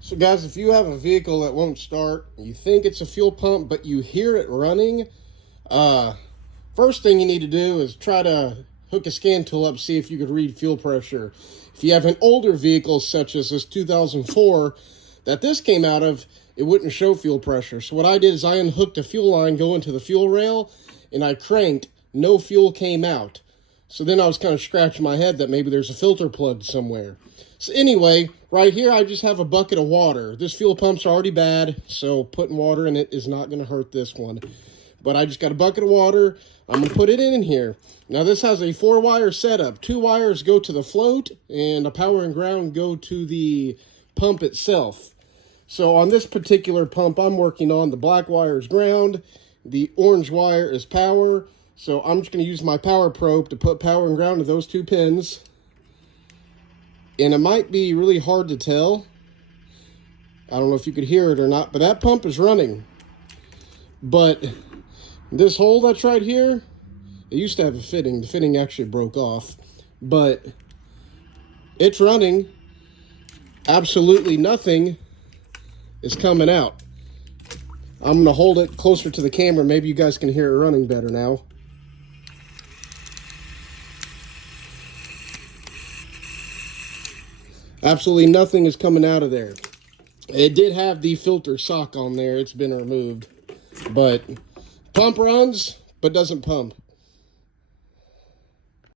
So guys, if you have a vehicle that won't start, you think it's a fuel pump, but you hear it running, uh, first thing you need to do is try to hook a scan tool up, see if you could read fuel pressure. If you have an older vehicle, such as this 2004 that this came out of, it wouldn't show fuel pressure. So what I did is I unhooked a fuel line going to the fuel rail, and I cranked. No fuel came out. So then I was kind of scratching my head that maybe there's a filter plugged somewhere. So anyway, right here I just have a bucket of water. This fuel pump's already bad, so putting water in it is not going to hurt this one. But I just got a bucket of water. I'm going to put it in here. Now this has a 4-wire setup. 2 wires go to the float, and the power and ground go to the pump itself. So on this particular pump I'm working on, the black wire is ground, the orange wire is power. So I'm just going to use my power probe to put power and ground to those 2 pins. And it might be really hard to tell. I don't know if you could hear it or not, but that pump is running. But this hole that's right here, it used to have a fitting. The fitting actually broke off. But it's running. Absolutely nothing is coming out. I'm going to hold it closer to the camera. Maybe you guys can hear it running better now. Absolutely nothing is coming out of there. It did have the filter sock on there. It's been removed. But pump runs, but doesn't pump.